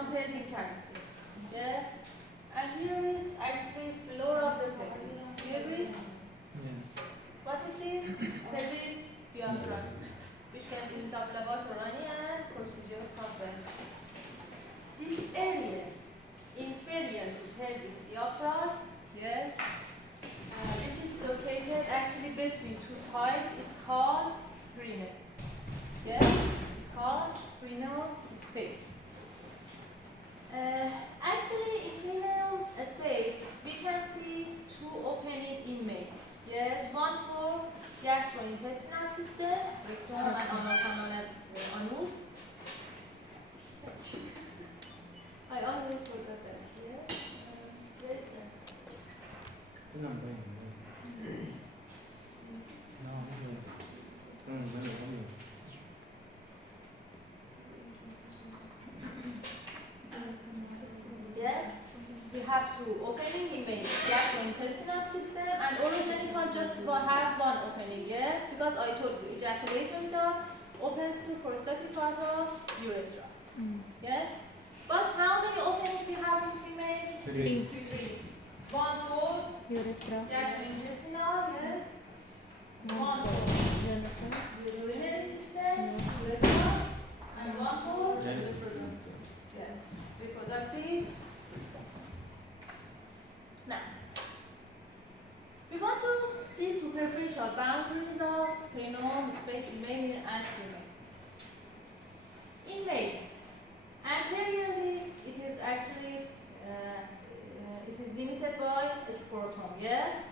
non-pelvic cavity. Yes? And here is actually floor of the pelvic. Do you agree? What is this? Pelvic diaphragm, which consists of laboratory and procedures muscle. This area inferior to pelvic diaphragm, yes, which is located actually between two thighs, is called perineum. Yes, it's called perineal space. Actually, in perineal space, we can see two openings in male. Yes, one for gastrointestinal system, rectum and anal anus. I always forgot that. Yes, where is that? Yes, we have two opening in the gastrointestinal system, and orogenital just have one opening. Yes, because I told you ejaculatory duct opens to prostatic part of urethra. Yes, but how many openings we have in female? Three. One for Urethra. gastrointestinal, yes. One for urinary system, urethra, and one for yes, reproductive system. Now, we want to see superficial boundaries of perineal space in male and female. In male, anteriorly, it is actually it is limited by scrotum, yes?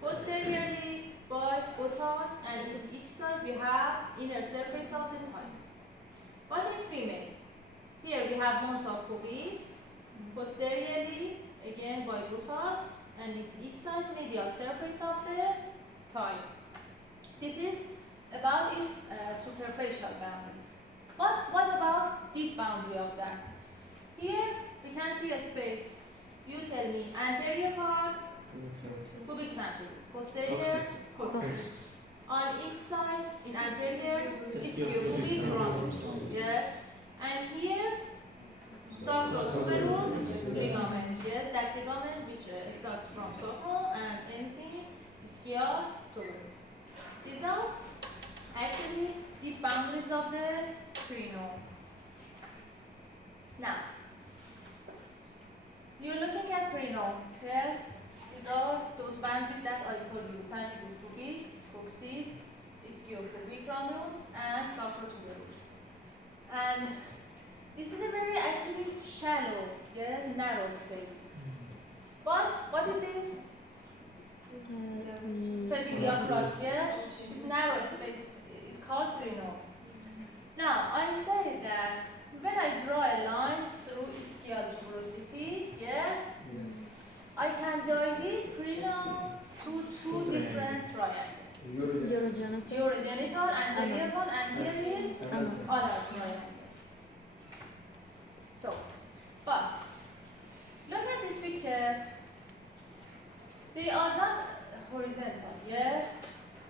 Posteriorly by buttock, and in each side we have inner surface of the thighs. But in female, here we have bones of pubis, posteriorly again by buttock, and in each side medial surface of the thigh. This is about its superficial boundaries. But what about deep boundary of that? Here we can see a space. You tell me, anterior part, pubic sample, posterior, coccyx. On each side, in anterior, ischiopubis rhombus. Yes. And here, sacrotuberous ligament. Yes, that ligament which starts from sacrum and ends in ischial tuberous. These are actually the boundaries of the perineum. Now, you're looking at perineum. Yes, these are those boundaries that I told you. Symphysis pubic, coccyx, ischiopubic rhombus, and sacrotuberous. And this is a very actually shallow, yes, narrow space. But what is this? Pelvic diaphragm, yes? This narrow space is called perineum. Now, I say that when I draw a line through ischial tuberosities, yes? I can divide perineum to two different triangles. Urogenital, anterior one, and here is anal triangle. So, but look at this picture. They are not horizontal, yes?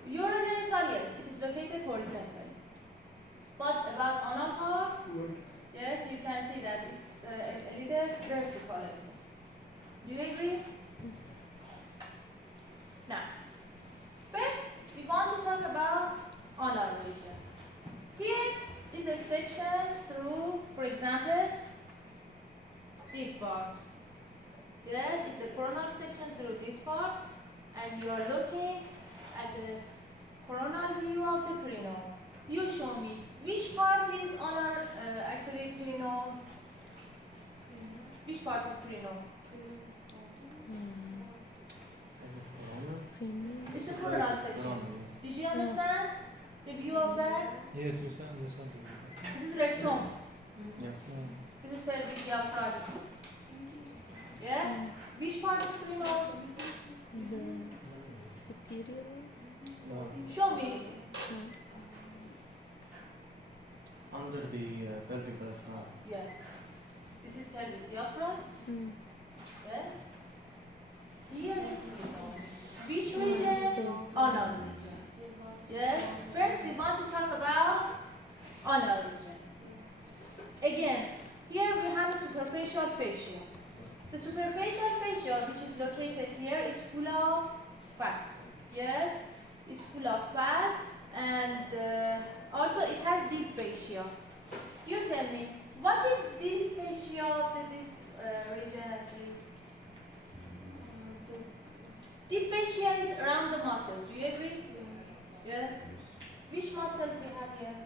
Urogenital, yes, it is located horizontally. But about anal part, yes, you can see that it's a little vertical. Do you agree? Yes. Now, first, we want to talk about anal region. Here is a section through, for example, this part. Yes, it's a coronal section through this part, and you are looking at the coronal view of the perineum. You show me which part is anal, actually perineum. Which part is perineum? It's a coronal section. Did you understand the view of that? Yes, we understand. This is rectum. Yes. This is pelvic diaphragm. Yes? Which part is perineum? The superior. Show me. Under the pelvic diaphragm. Yes. This is pelvic diaphragm. Yes. Here is perineum. Which region? Anal region. Yes. First, we want to talk about anal region. Again, here we have superficial fascia. The superficial fascia, which is located here, is full of fat. Yes, it's full of fat, and also it has deep fascia. You tell me, what is deep fascia of this region actually? Deep fascia is around the muscles. Do you agree? Yes. Which muscles we have here?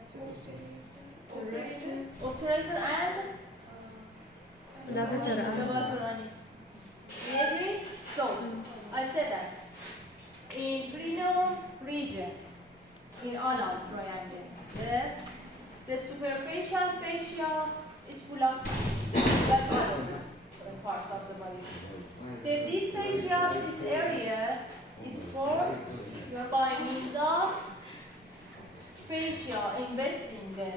Obturator and Levator and levator. Do you agree? So, I said that in cranial region, in anal triangle, yes, the superficial fascia is full of like all of them, parts of the body. The deep fascia of this area is formed by means of fascia investing the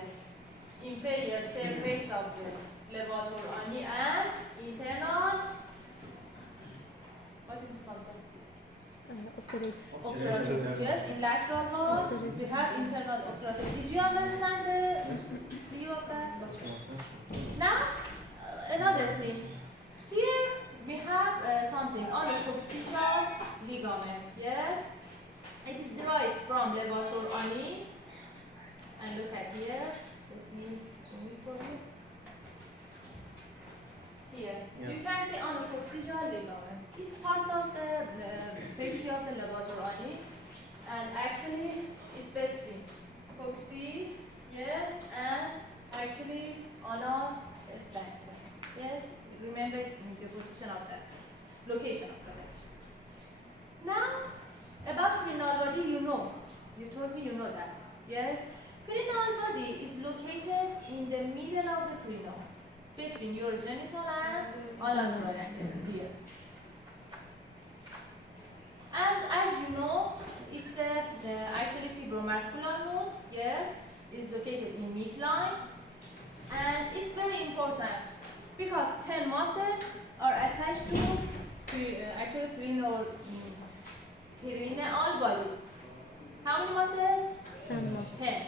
inferior surface of the levator ani and internal. What is this muscle? operator. Obturator. Yes, in lateral mode, we have internal obturator. Did you understand the view of that? Now, another thing. Here we have something on the coccygeal ligament. Yes, it is derived from levator ani. And look at here. Let me zoom it for you. Here, Yes. you can see on the coccygeal ligament. It's part of the fascia of the levator ani, and actually it's between coccyx, yes, and actually anal sphincter. Yes, remember the position of that, location of that. Now, about cranial body, you know. You told me you know that. Yes, cranial body is located in the middle of the cranium, between your genital and anal triangle here. And as you know, it's actually fibromuscular node, yes, is located in midline, and it's very important because 10 muscles are attached to actually perineal body. How many muscles? 10 muscles. 10.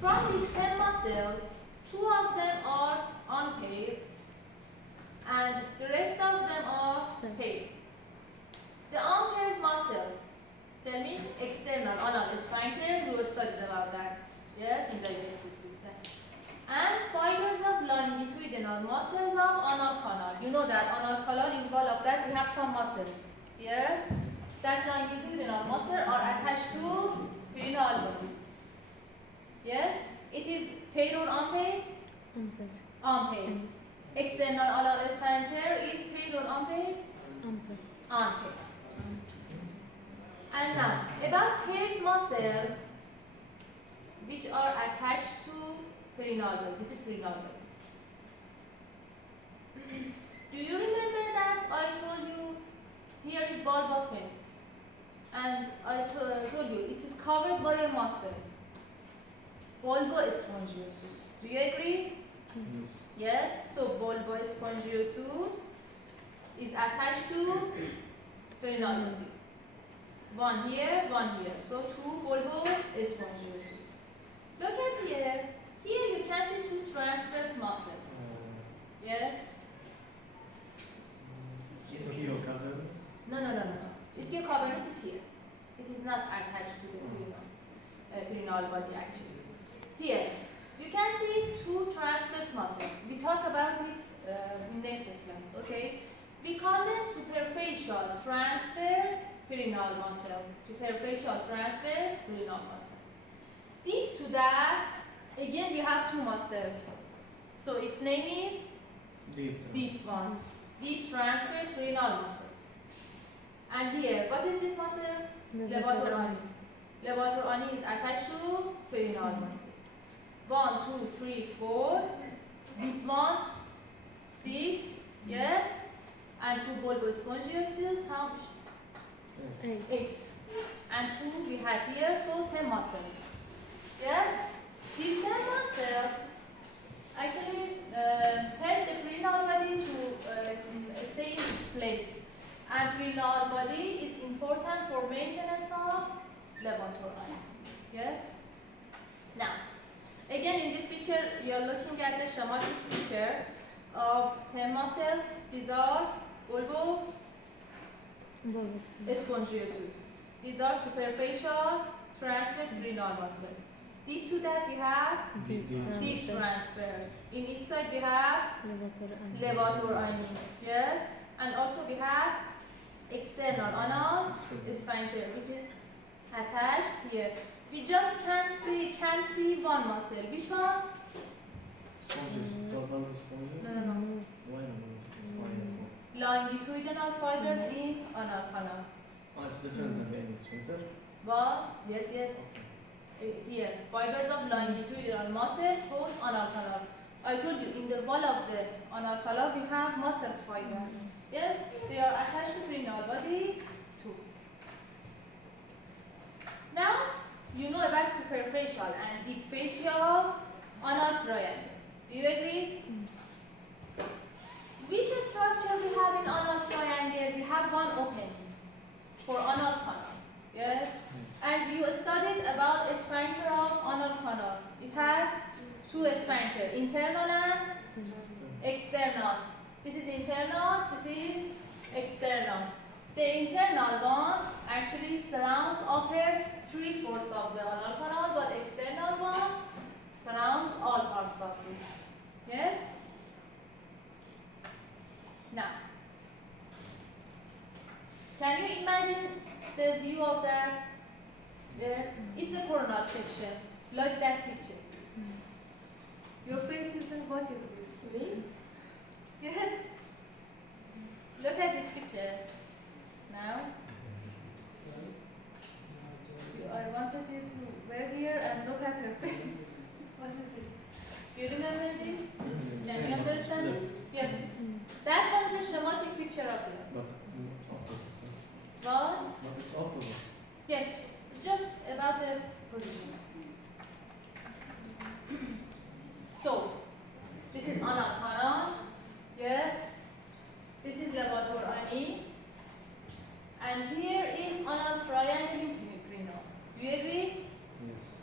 From these 10 muscles, 2 of them are unpaired, and the rest of them are paired. The unpaired muscles, tell me, external anal sphincter, you studied about that, yes, in digestive system. And fibers of longitudinal muscles of anal canal. You know that anal canal, in all of that, we have some muscles, yes? That longitudinal muscles are attached to perineal body. Yes? It is paired or unpaired? Unpaired. Unpaired. External anal sphincter is paired or unpaired? Unpaired. Unpaired. And now, about paired muscle which are attached to perineal body. This is perineal body. Do you remember that I told you here is bulb of penis, and I told you it is covered by a muscle, bulbospongiosus. Do you agree? Yes. Yes. So bulbospongiosus is attached to perineal body. One here, one here. So 2 bulbospongiosus. Look at here. Here you can see 2 transverse muscles. Yes? Ischio-cavernous. No. Ischio-cavernous is here. It is not attached to the perineal body actually. Here, you can see 2 transverse muscles. We talk about it in next slide. Okay? We call them superficial transverse perineal muscles. Superficial transverse perineal muscles. Deep to that, again we have 2 muscles. So its name is deep one. Deep transverse perineal muscles. And here, what is this muscle? Levator ani. Levator ani is attached to perineal muscle. 1, 2, 3, 4. Deep one, 6. Yes. And 2 bulbospongiosus. How much? 8. And 2 we have here, so 10 muscles. Yes? These 10 muscles actually help the perineal body to stay in its place. And perineal body is important for maintenance of levator ani. Yes? Now, again in this picture, you are looking at the schematic picture of 10 muscles. These are bulbo Bulbous. spongiosus. These are superficial transverse renal muscles. Deep to that we have Deep deep transfers. In each side we have Levator levator ani. Yes, and also we have external anal sphincter, which is attached here. We just can't see one muscle. Which one? Sponges. Double sponges. No. Why not? Longitudinal fibers in anal canal. Oh, it's different than the sphincter. But yes. Okay. Here, fibers of longitudinal muscle host anal canal. I told you in the wall of the anal canal we have muscles fiber. Yes, they are attached to renal body too. Now you know about superficial and deep facial anal triangle. Do you agree? Which structure we have in anal triangle? We have one opening for anal canal. Yes? And you studied about a sphincter of anal canal. It has two sphincters, internal and external. This is internal, this is external. The internal one actually surrounds upper 3/4 of the anal canal, but external one surrounds all parts of it. Yes? Now, can you imagine the view of that? Yes, it's a coronal section, like that picture. Your face is in, what is this? Me? Yes. Look at this picture. Now, I wanted you to wear here and look at her face. What is this? Do you remember this? Can you understand this? Yes. That one is a schematic picture of it. But opposite. What? But it's opposite. Yes, just about the position. So, this is anal canal. Yes. This is levator ani. And here is anal triangle renal. Do you agree? Yes.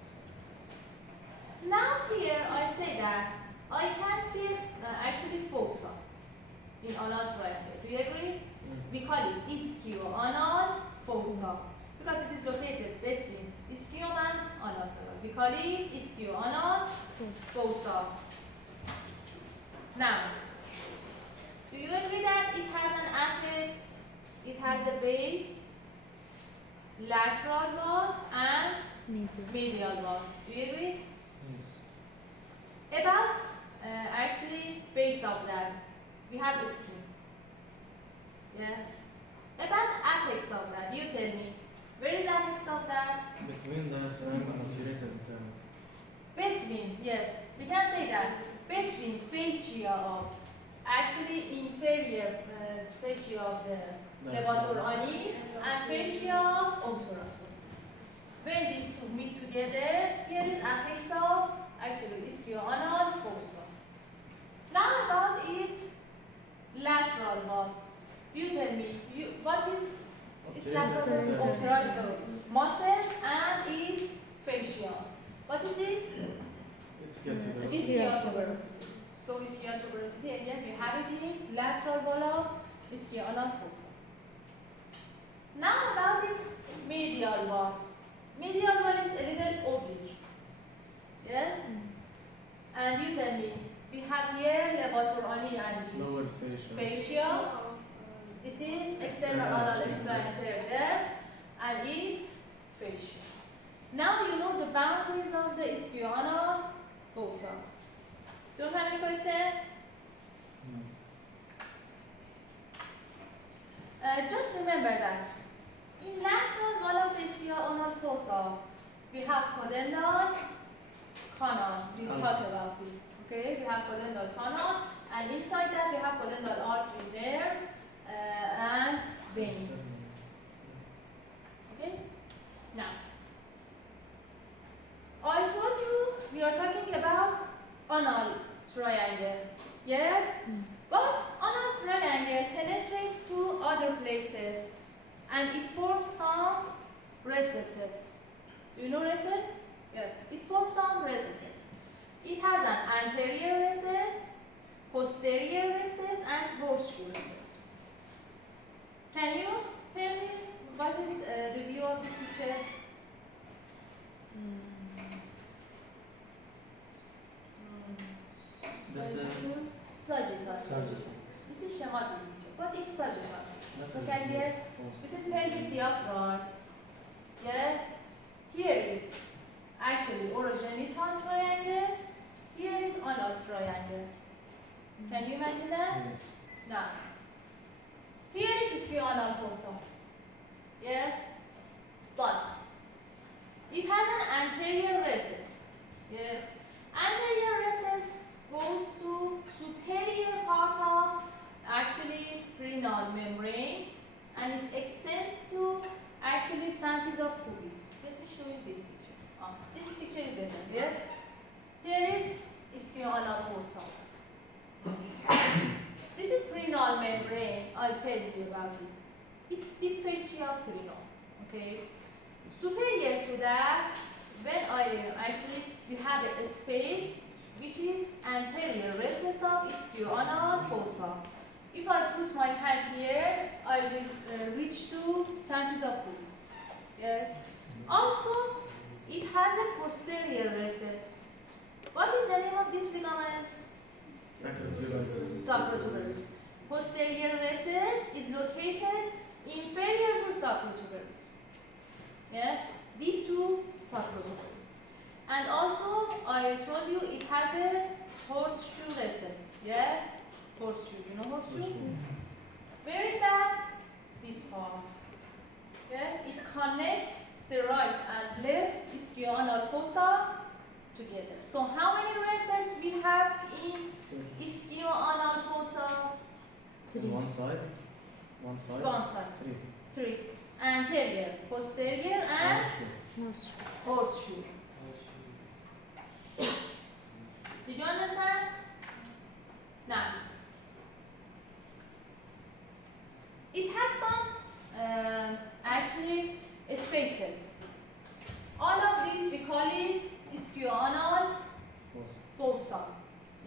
Now here I say that I can see actually fossa in anal triangle. Do you agree? We call it ischio-anal fossa because it is located between ischium and anal canal. We call it ischio-anal fossa. Now, do you agree that it has an apex, it has a base, lateral wall, and medial wall? Do you agree? Yes. About actually base of that, we have a skin. Yes. About apex of that, you tell me. Where is apex of that? Between diaphragm and obturator internals. Between, yes. We can say that. Between fascia of, actually inferior fascia of the levator ani and fascia of obturator. When these two meet together, here is apex of, actually ischio-anal fossa. Now about its lateral wall. You tell me, what is its lateral obturator? Muscles and its fascia. What is this? It's get Ischiotuberosity. So ischiotuberosity, again we have it in lateral wall of ischio-anal fossa. Now about its medial wall. Medial wall is a little oblique. Yes? And you tell me, we have here levator ani and lower his fascia. fascia. This is external anal sphincter, yes? And its fascia. Now you know the boundaries of the ischio-anal fossa. Don't have any question? Just remember that in lateral wall of the ischio-anal fossa, we have pudendal canal. We will talk about it. Okay, we have pudendal canal, and inside that we have pudendal artery there and vein. Okay. Now, I told you we are talking about anal triangle. Yes, but anal triangle penetrates to other places, and it forms some recesses. Do you know recess? Yes, it forms some recesses. It has an anterior recess posterior recess and horseshoe recess. Can you tell me what is the view of this picture? This is Sagittarius. This is Shahadi picture, but it's Sagittarius. not Look at here. This is pelvic diaphragm. Yes. Here is actually orogenital triangle. Here is anal triangle. Can you imagine that? Yes. Now, here is sphenoanal fossa. Yes, but it has an anterior recess. Yes, anterior recess goes to superior part of actually renal membrane, and it extends to actually symphysis of pubis. Let me show you this picture. This picture is better. Yes, here is sphenoanal fossa. This is perineal membrane. I'll tell you about it. It's deep fascia of perineum. Okay. Superior to that, when you have a space which is anterior recess of sphenoanal fossa. If I put my hand here, I will reach to symphysis of pubis. Yes. Also, it has a posterior recess. What is the name of this ligament? Sacrotuberous. Posterior recess is located inferior to sacrotuberous. Yes, deep to sacrotuberous. And also, I told you it has a horseshoe recess. Yes, horseshoe. You know horseshoe? Where is that? This part. Yes, it connects the right and left sphenoanal fossa together. So, how many recesses we have in sphenoanal fossa? On one side. One side. Three. Anterior, posterior, and horseshoe. Did you understand? Now, it has some actually spaces. All of these we call it sphenoanal fossa.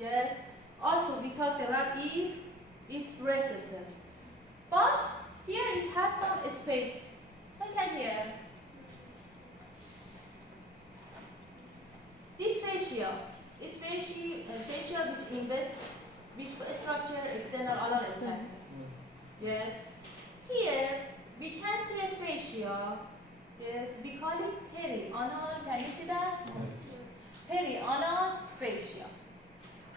Yes. Also, we talked about its recesses. But here it has some space. Look at here. This fascia is fascia which invests, which structure external anal sphincter. Yes. Here we can see a fascia. Yes, we call it perianal. Can you see that? Yes. Perianal fascia.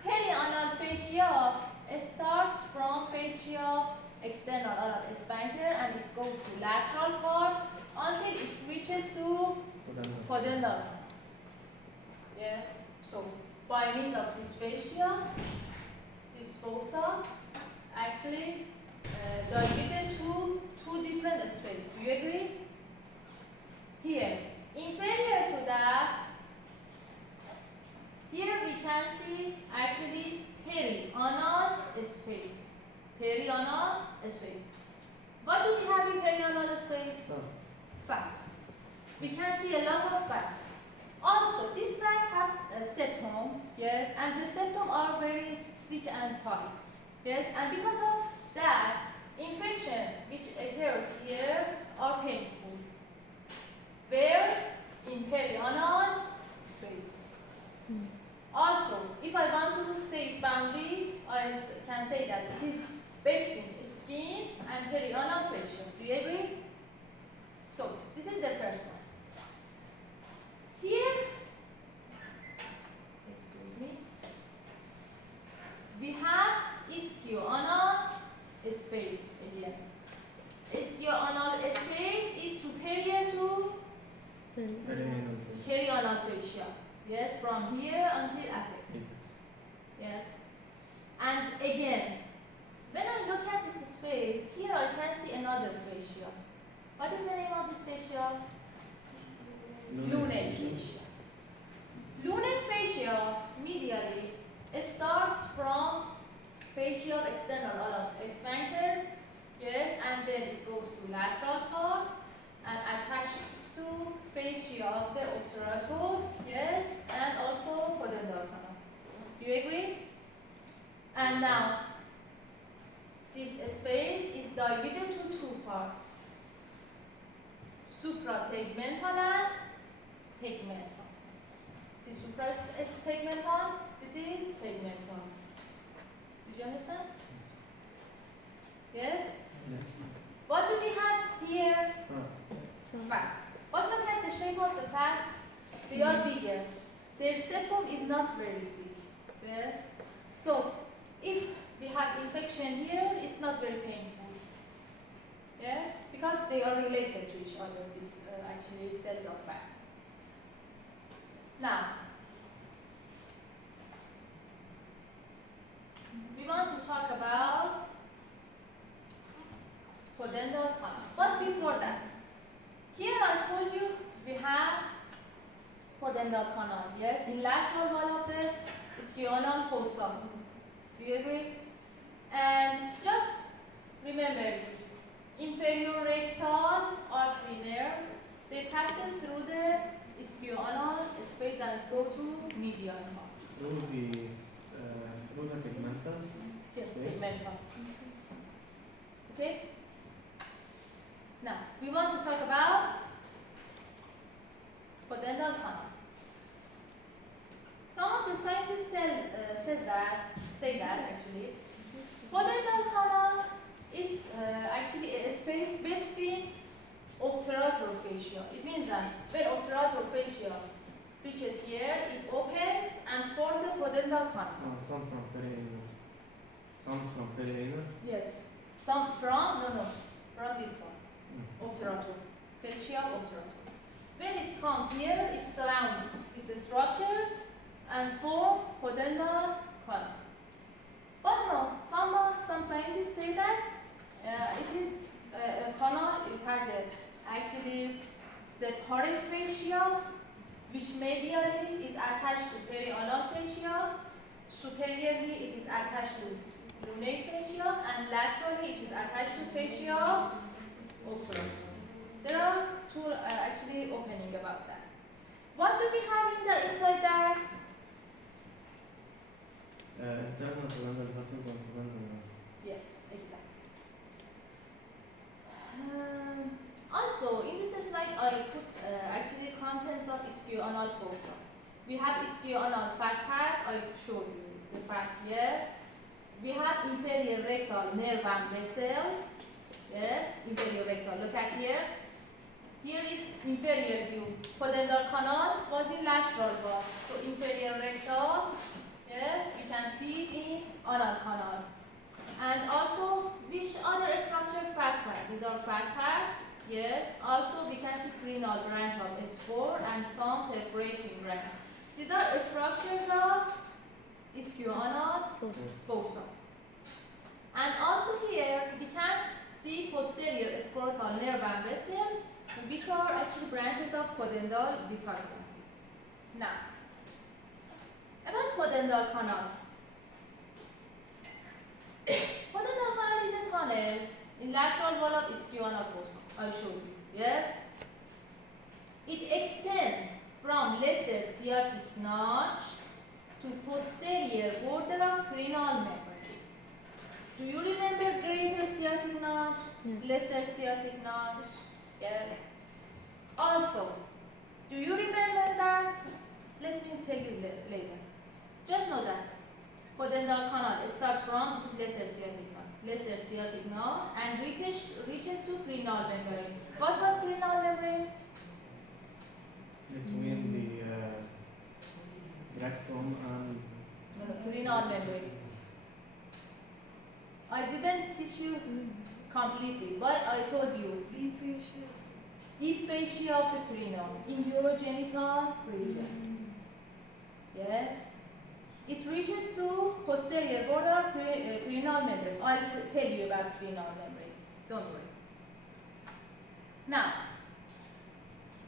Perianal fascia starts from fascia external anal sphincter and it goes to lateral part until it reaches to pudendal. Yes. So by means of this fascia, this fossa actually divided to two different spaces. Do you agree? Here, inferior to that, here we can see actually perianal space. Perianal space. What do we have in perianal space? Fat. We can see a lot of fat. Also, this fat have septums, yes, and the septum are very thick and tight, yes, and because of that, infection which occurs here are painful. Where? In perianal space. Also, if I want to say its boundary, I can say that it is between skin and perianal fascia. Do you agree? So, this is the first one. Here, excuse me, we have ischioanal space again. Ischioanal space is superior to perianal fascia. Yes, from here until apex. Yes. And again, when I look at this space, here I can see another fascia. What is the name of this fascia? Lunate fascia. Lunate fascia medially starts from facial external anal sphincter, yes, and then it goes to lateral part and attaches to fascia of the obturator, yes, and also pudendal canal. Do you agree? And now, this space is divided to two parts. Suprategmental and tegmental. This is suprategmental, this is tegmental. Did you understand? Yes? Yes. What do we have here? Fat. Fats. But look at the shape of the fats. They are bigger. Their septum is not very thick. Yes? So, if we have infection here, it's not very painful. Yes? Because they are related to each other, these actually cells of fats. Now, we want to talk about pudendal canal. But before that, here I told you we have pudendal canal. Yes, in lateral wall of the ischial fossa. Do you agree? And just remember this: inferior rectal artery nerves, they passes through the ischial space and go to medial part. Through the tegmental. Yes, space. tegmental. Okay. Now we want to talk about pudendal canal. Some of the scientists say that actually pudendal canal is actually a space between obturator fascia. It means that when obturator fascia reaches here, it opens and forms the pudendal canal. Some from perianal. Some from perianal. Yes. Some from this one. Obturator. Fascia obturator. When it comes here, it surrounds these structures and form pudendal canal. But no, some scientists say that it is a canal. It has actually separate fascia, which medially is attached to perianal fascia. Superiorly, it is attached to lunate fascia, and laterally, it is attached to fascia obturator. There are two actually opening about that. What do we have in the inside that? Internal pudendal vessels and pudendal nerve. Yes, exactly. Also, in this slide, I put actually contents of ischial fossa. We have ischial fat pad. I showed you the fat. Yes. We have inferior rectal nerve and vessels. Yes, inferior rectal. Look at here. Here is inferior view. Pudendal canal was in lateral wall. So inferior rectal. Yes, you can see it in anal canal. And also, which other structure? Fat pad. These are fat pads. Yes. Also, we can see crenal branch of S4 and some perforating branch. These are structures of ischial fossa. And also here, we can see posterior scrotal nerve and vessels, which are actually branches of pudendal vitelli. Now, about pudendal canal. Pudendal canal is a tunnel in lateral wall of ischial fossa. I showed you. Yes? It extends from lesser sciatic notch to posterior border of crenal membrane. Do you remember greater sciatic notch, lesser sciatic notch? Yes. Also, do you remember that? Let me tell you later. Just know that pudendal canal starts from, this is lesser sciatic notch, and reaches to crenal membrane. What was crenal membrane? Between the rectum and Crenal membrane. I didn't teach you completely, but I told you. Deep fascia of the crenum in urogenital region. Yes. It reaches to posterior border of crenal membrane. I'll tell you about crenal membrane. Don't worry. Now,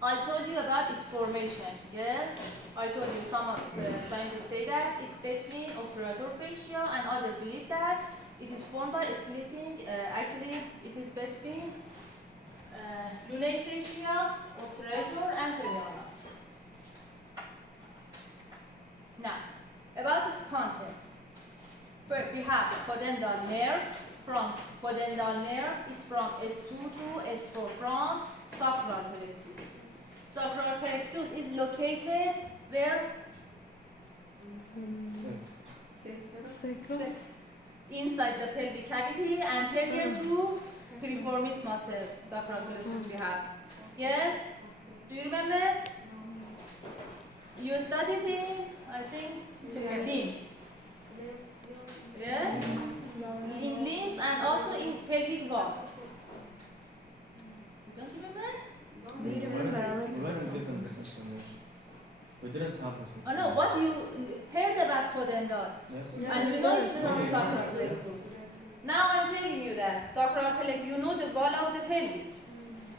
I told you about its formation. Yes. I told you some of the scientists say that it's between obturator fascia, and others believe that it is formed by splitting. Actually, it is between lunate fascia, obturator, and perianal. Now, about its contents. First, we have pudendal nerve. From pudendal nerve is from S2 to S4 from sacral plexus. Sacral plexus is located where? Sacral. Inside the pelvic cavity, anterior to piriformis muscle. Sacral plexus we have. Yes? Do you remember? You studied in, I think, limbs. Yes? In limbs and also in pelvic wall. You don't remember? We remember a We little. weren't given this information. We didn't have this Oh information. no, what you heard about pudendal? Yes. And you know it's from sacral plexus. Now I'm telling you that sacral plexus, you know the wall of the pelvic.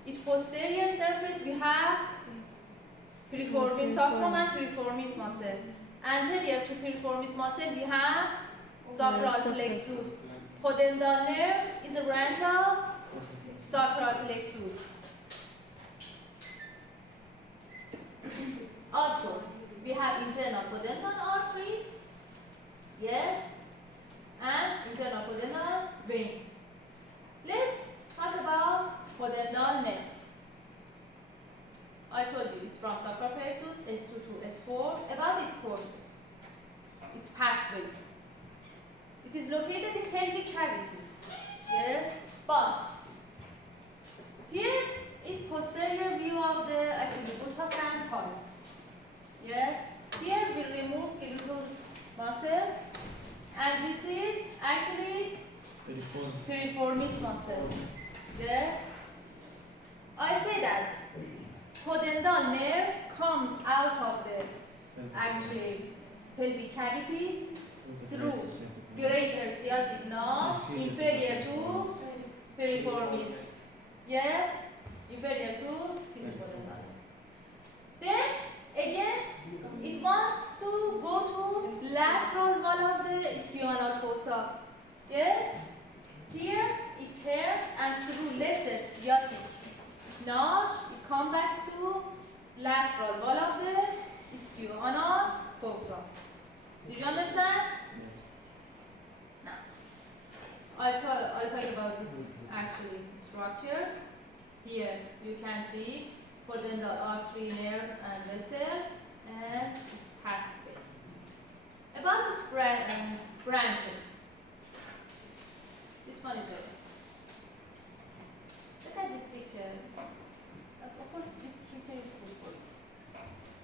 Its posterior surface we have piriformis sacrum and piriformis muscle. Anterior to piriformis muscle we have sacral plexus. Pudendal nerve is a branch of sacral plexus. Also, we have internal pudendal artery, yes, and internal pudendal vein. Let's talk about pudendal nerve. I told you it's from sacral plexus, S2 to S4. About its courses, its pathway. It is located in pelvic cavity, yes, but here is posterior view of the actually buttock thigh. Yes, here we remove gluteus muscles, and this is actually piriformis muscles. Yes, I say that pudendal nerve comes out of the actually pelvic cavity through greater sciatic nerve inferior to piriformis. Yes, inferior to pudendal. Then again, it wants to go to lateral wall of the spinal fossa. Yes, here it turns and through lesser sciatic nerve it comes back to lateral wall of the spinal fossa. Did you understand? Yes. Now, I'll talk about this actually structures. Here you can see pudendal artery, nerves, and vessel, and its pathway. About the branches. This one is better. Look at this picture. Of course, this picture is good for you.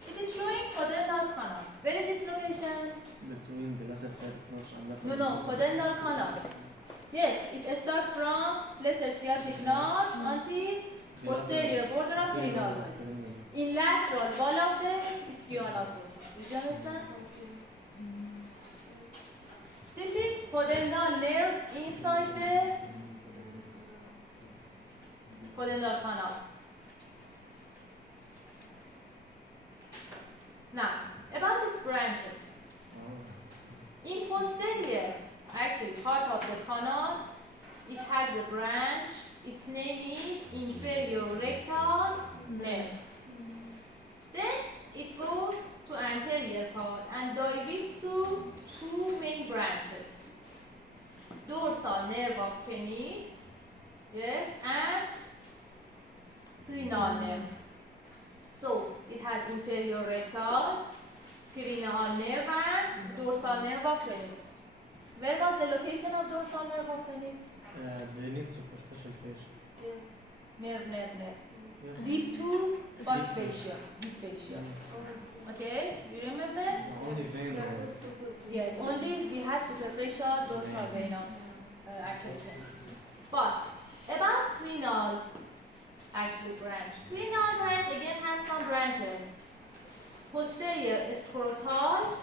It is showing pudendal canal. Where is its location? Between the lesser sciatic nerve and No, lateral. no, pudendal canal. Yes, it starts from lesser sciatic nerve until posterior border of perineum. In lateral wall of the spinal fossa. Did you understand? This is pudendal nerve inside the pudendal canal. Now, about its branches. In posterior, actually part of the canal, it has a branch. Its name is inferior rectal nerve. Then it goes to anterior part and divides to two main branches. Dorsal nerve of penis, yes, and perineal nerve. So it has inferior rectal, perineal nerve, and dorsal nerve of penis. Where was the location of dorsal nerve of penis? Beneath superficial fascia. Yes. Nerve. Yes. Deep to butt fascia. Deep fascia. Okay, you remember? Only vein was. Yes, only we had superficial dorsal vein on actually penis. But about perineal actually branch. Perineal branch again has some branches. Posterior scrotal,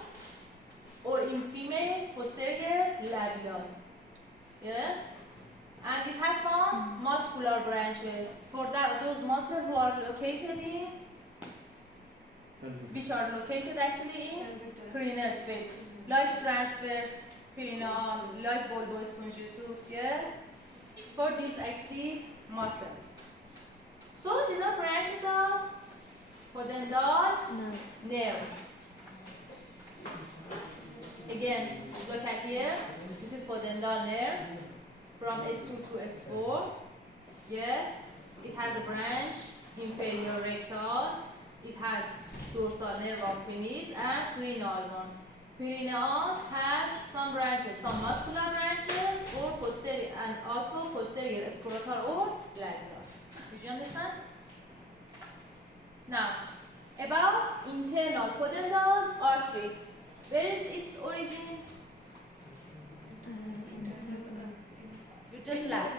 or in female, posterior labial. Yes? And it has some muscular branches for that those muscles who are located in, which are located actually in perineal space, like transverse perineal, like bulbospongiosus, yes? For these actually muscles. So these are branches of pudendal nerve. Again, look at here. This is pudendal nerve from S2 to S4. Yes, it has a branch, inferior rectal. It has dorsal nerve of penis and perineal one. Perineal has some branches, some muscular branches, or posterior, and also posterior scrotal or lateral. Did you understand? Now, about internal pudendal artery. Where is its origin? You just laugh.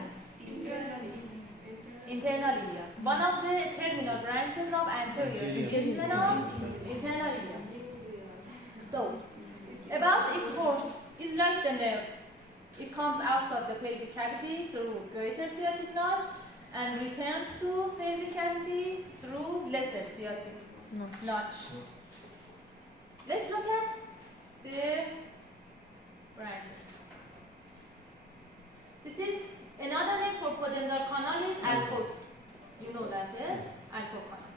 Internal ilia. One of the terminal branches of anterior projection of internal ilia. So, about its course is like the nerve. It comes outside the pelvic cavity through greater sciatic notch and returns to pelvic cavity through lesser sciatic notch. Let's look at the branches. This is another name for pudendal canal is alcove. You know that, yes? Alcove canal.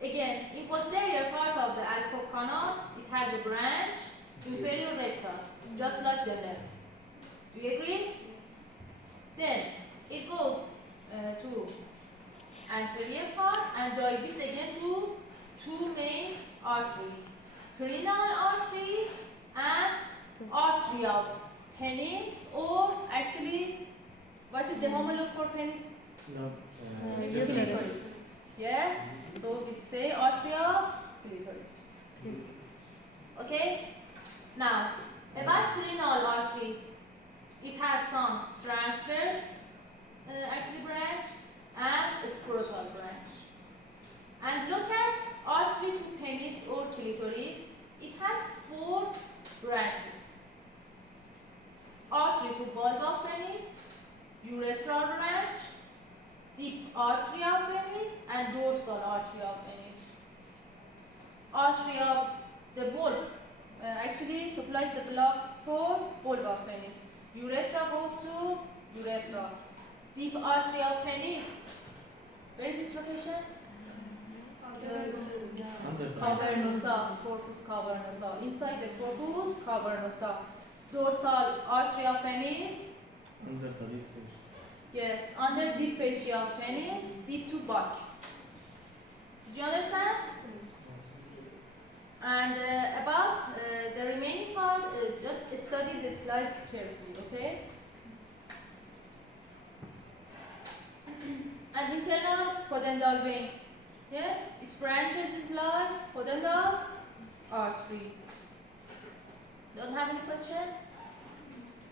Again, in posterior part of the alcove canal, it has a branch, inferior rectal, just like the nerve. Do you agree? Yes. Then it goes to anterior part and divides again to two main arteries, perineal artery and artery of penis, or actually, what is the homologue for penis? Clitoris. Yes. So we say artery of clitoris. Okay. Now, about perineal artery, it has some transverse branch and a scrotal branch. And look at artery to penis or clitoris. It has 4 branches. Artery to bulb of penis, urethral branch, deep artery of penis, and dorsal artery of penis. Artery of the bulb actually supplies the blood for bulb of penis. Urethra goes to urethra. Deep artery of penis. Where is its location? Cavernosa, corpus cavernosa. Inside the corpus cavernosa. Dorsal artery of penis. Under the deep fascia. Yes, under deep fascia of penis, deep to back. Did you understand? And about the remaining part, just study the slides carefully, okay? And internal pudendal vein. Yes, its branches is like pudendal artery. Don't have any question?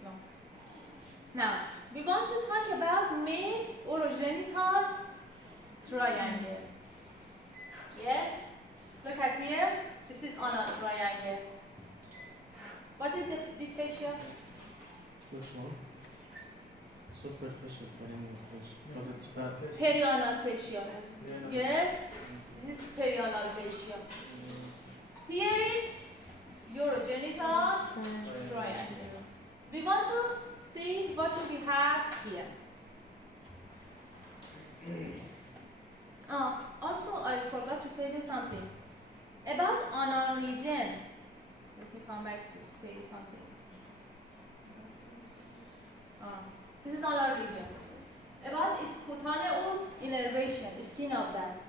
No. Now, we want to talk about main orogenital triangle. Yes? Look at here. This is on a triangle. What is this fascia? Which one? Superficial perineal fascia. Because it's fatter. Perianal fascia. Yes? This is perianal fascia. Here is urogenital triangle. We want to see what do we have here. Also, I forgot to tell you something. About anal region. Let me come back to say something. This is anal region. About its cutaneous innervation, skin of that,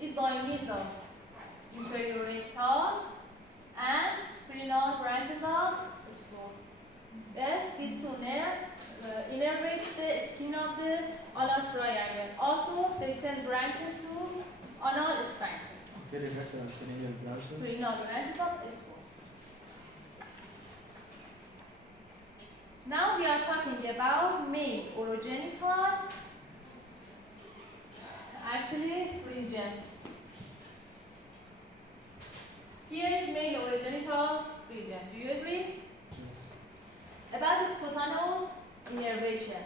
is by means of inferior rectal and perineal branches of skull. Yes, these two nerves innervates the skin of the anal triangle. Also, they send branches to anal sphincter. Inferior rectal and perineal branches. Perineal branches of skull. Now we are talking about main orogenital region. Here is main orogenital region. Do you agree? Yes. About its cutaneous innervation.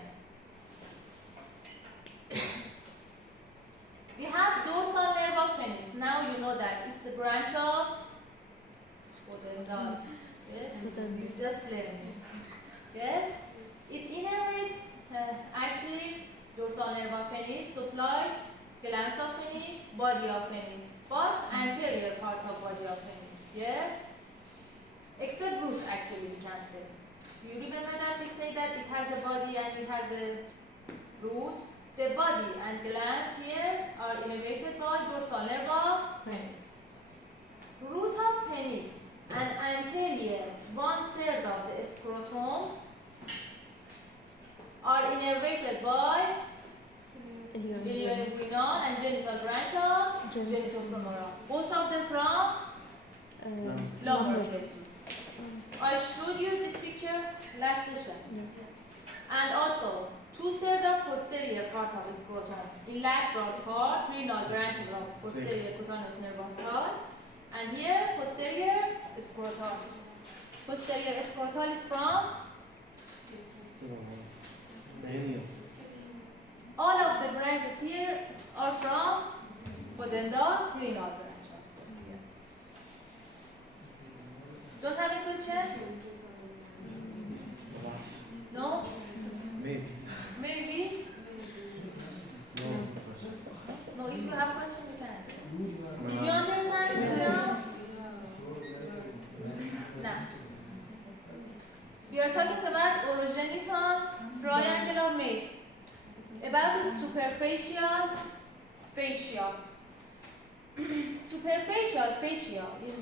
We have dorsal nerve of penis. Now you know that it's the branch of pudendal. Yes, you just learned it. Yes, it innervates dorsal nerve of penis, supplies glans of penis, body of penis, but anterior part of body of penis. Yes. except root actually we can say. Do you remember that we say that it has a body and it has a root? The body and glands here are innervated by dorsal nerve of penis. Root of penis and anterior 1/3 of the scrotum are innervated by ilioinguinal and genital branch of genital femoral. Both of them from lumbar plexus. I showed you this picture last session. Yes. And also 2/3 of posterior part of scrotum in lateral part, renal branch of posterior cutaneous nerve of thigh, and here posterior scrotal. Posterior scrotal is from all of the branches here are from pudendal renal branch of course here. Don't have any questions? No? Maybe. Maybe? No, if you have questions you can answer. Did you understand this now? No. We are talking about orogenital triangle of male. About its superficial fascia. Superficial fascia in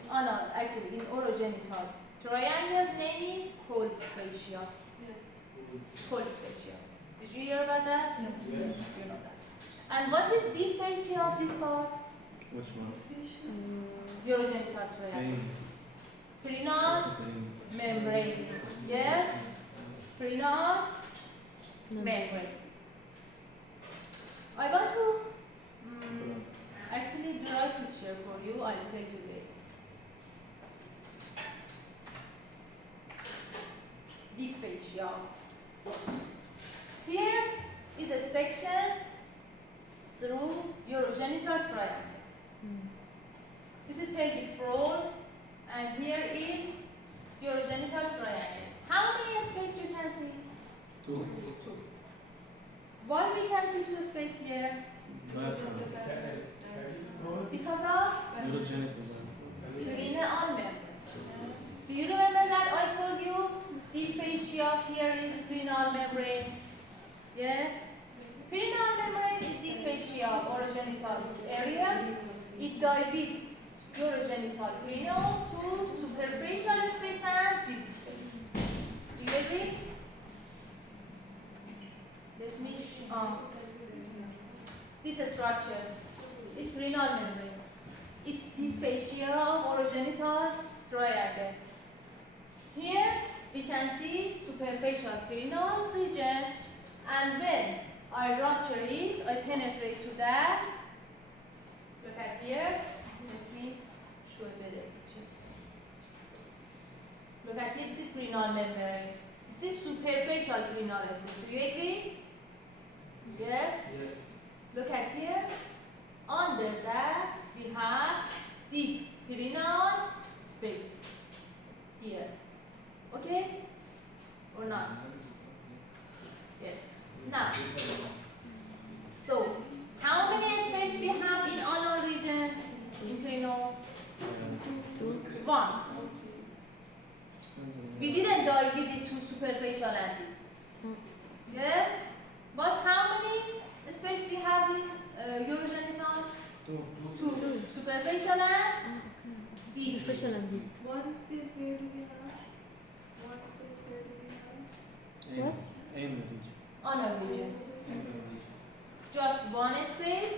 actually in orogenital triangle's name is Holt's fascia. Holt's fascia. Did you hear about that? Yes. You know that. And what is the fascia of this part? Which one? Urogenital triangle. Perineal membrane. Yes? Perineal membrane. I want to actually draw a picture for you. I'll tell you later. Deep fascia. Here is a section through urogenital triangle. This is pelvic floor, and here is urogenital triangle. How many spaces you can see? 2. Why we can see 2 spaces here? Diaphragm. Because of Urogenital. perineal membrane. Do you remember that I told you the fascia here is perineal membrane? Yes? Perineal membrane is the fascia of orogenital area. It divides urogenital perineal to superficial space and deep space. You get it? Let me show. This structure is perineal membrane. It's the fascia of orogenital triangle. Here we can see superficial perineal region, and when I rupture it, I penetrate to that. Look at here. Let me show a better picture. Look at here. This is perineal membrane. This is superficial perineal space. Do you agree? Yes? Look at here. Under that, we have deep perineal space. Here. Okay? Or not? Yes. Now, so how many space we have in anal region in perineal? 1. We didn't divide it to superficial and deep. Yes? But how many space we have in urogenital? 2. 2. Superficial and deep. Superficial and deep. One space where do we have? One space where do we have? What? Anal region. Anal region. Anal region. Just one space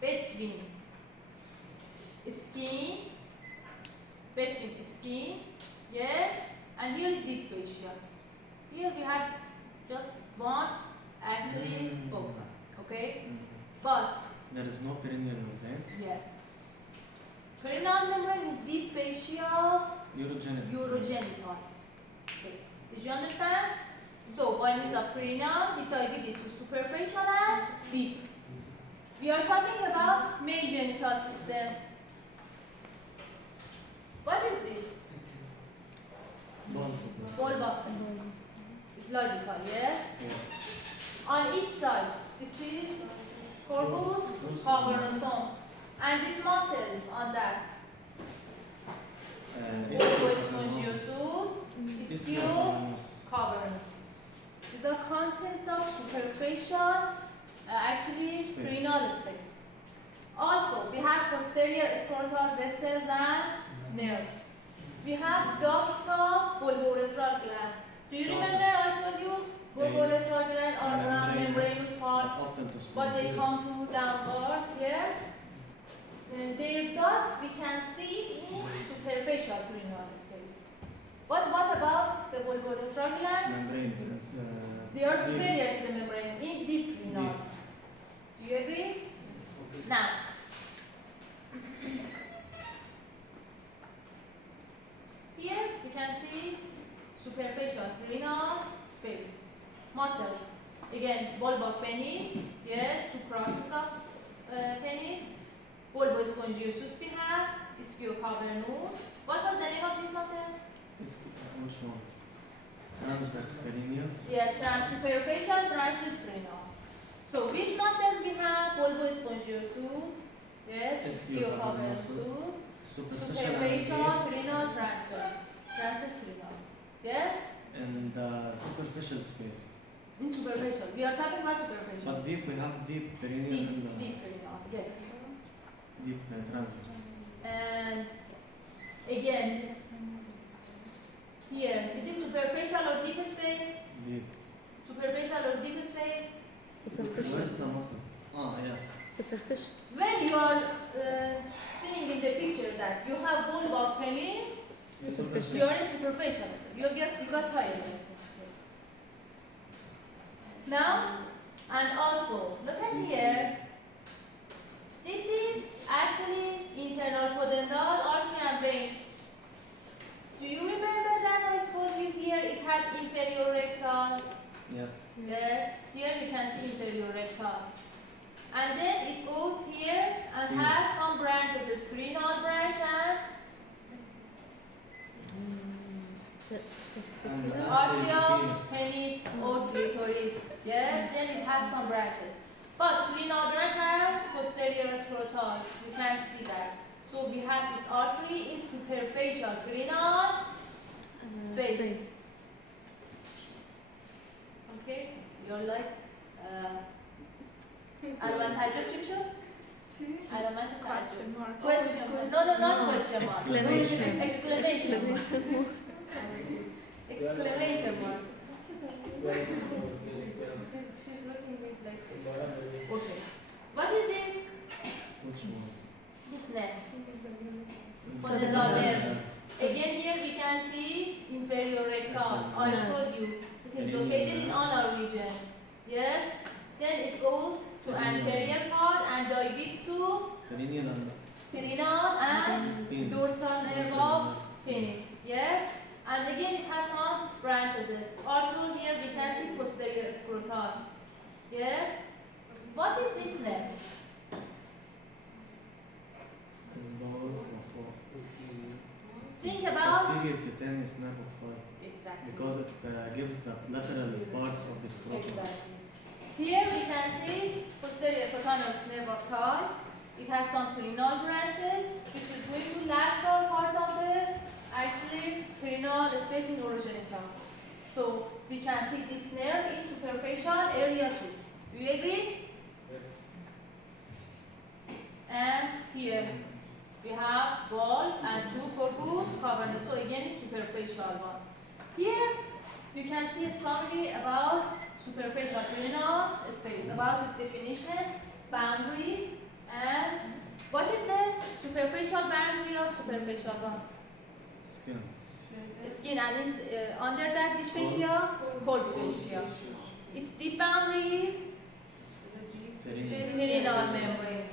between skin, yes, and here is deep fascia. Here we have just one, actually both sides, okay? But There is no perineal membrane. yes, perineal membrane is deep fascia of urogenital space. Did you understand? So by means of perineal, we divide it to superficial and deep. We are talking about male genital system. What is this? Vulva penis. It's logical, yes? On each side, this is corpus cavernosum, and these muscles on that. bulbospongiosus, ischiocavernosus. These are contents of superficial, actually Space. perineal space. Also, we have posterior scrotal vessels and nerves. We have duct of bulbourethral gland. Do you remember I told you bulbourethral gland are around membranous part, but they come to downward, yes? Their duct we can see in superficial perineal space. But what about the bulbourethral gland? Membranes. They are superior to the membrane in deep perineal. Do you agree? Now, here you can see superficial perineal space. Muscles. Again, bulb of penis. Yes, two process of penis. Bulbospongiosus we have. Ischiocavernosus. What was the name of this muscle? Which one? Transverse perineal. Yes, superficial, transverse perineal. So which muscles we have? Bulbospongiosus. Yes, ischiocavernosus. Superficial Superficial, perineal, transverse. Transverse perineal. Yes? and superficial space. In superficial. We are talking about superficial. But deep, we have deep perineal Deep, and deep perineal. Yes. deep transverse. And again, here, is it superficial or deep space? Deep. Superficial or deep space? Superficial. Where's the muscles? Ah, yes. Superficial. When you are seeing in the picture that you have bulb of penis, Superficial. you are in superficial. You got tired. Yes. Now, and also, look at here. This is actually internal pudendal artery and vein. Do you remember that I told you here it has inferior rectal? Yes. Yes. Here you can see inferior rectal. And then it goes here and has some branches. There's perineal branch and And arterial, penis, or clitoris. Yes, then it has some branches. But perineal branch has posterior scrotal. You can see that. So we have this artery in superficial perineal space. Okay, you're like علامت تعجب شو؟ علامت Question mark. Question mark. No, not question mark. Exclamation. Exclamation mark. Exclamation mark. She's looking at like this. Okay. What is this? Which one? This neck. Pudendal nerve. Again here we can see inferior rectal. I told you it is located in ulnar region. Yes. Then it goes to anterior part and divides to Perineal and perineal and penis. dorsal nerve of penis. Yes. And again it has some branches. Also here we can see posterior scrotal. Yes. What is this nerve? Think about Posterior cutaneous nerve of thigh. exactly. Because it gives the lateral parts of the scrotum. Exactly. Here we can see posterior cutaneous nerve of thigh. It has some perineal branches, which is going to lateral parts of the actually perineal space in urogenital. So we can see this nerve in superficial area too. Do you agree? Yes. And here we have ball and two corpus covered. So again, it's superficial one. Here you can see a summary about superficial perineal space, about its definition, boundaries, and what is the superficial boundary of superficial one? Skin. Skin, and it's, under that which fascia? Pulse fascia. Its deep boundary is Perineal. perineal membrane.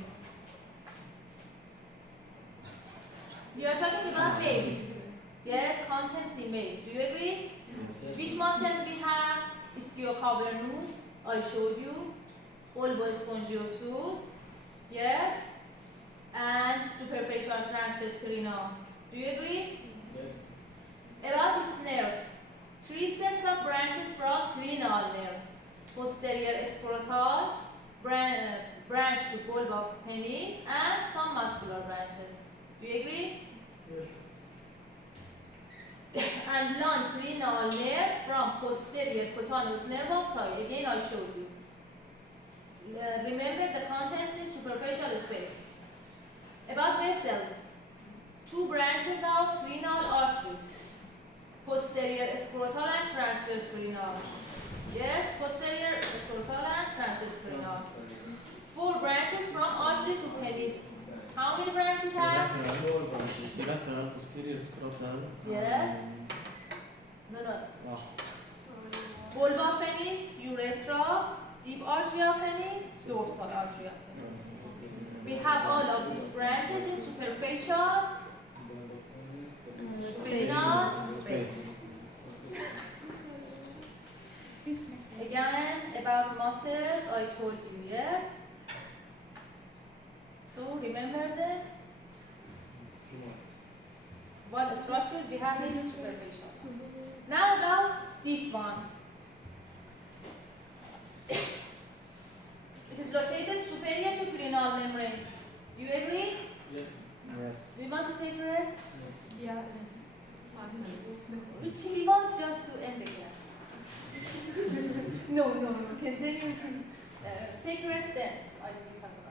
We are talking about vein. Yes, contents in vein. Do you agree? Yes. Which muscles we have? Ischiocavernosus, I showed you. Bulbospongiosus, yes. And superficial transverse perineal. Do you agree? Yes. About its nerves. 3 sets of branches from perineal nerve. Posterior scrotal, branch to bulb of penis, and some muscular branches. Do you agree? Yes. and blunt renal nerve from posterior cutaneous nerve of thigh. Again, I showed you. Remember the contents in superficial space. About vessels, two branches of renal artery, posterior scrotal and transverse renal. Yes, posterior scrotal and transverse renal. 4 branches from artery to penis. How many branches have? Lateral, posterior, scrotal. Yes. No. Sorry. Vulva penis, urethra, deep artery of penis, dorsal artery of penis. We have all of these branches in superficial renal Space. Again, about muscles, I told you, yes. So remember them. What structures we have in superficial. Now about deep one. It is located superior to perineal membrane. You agree? Yes. We want to take rest? Yeah, yes. 5 minutes. She wants just to end the class. No. Continue to take rest then. I will talk about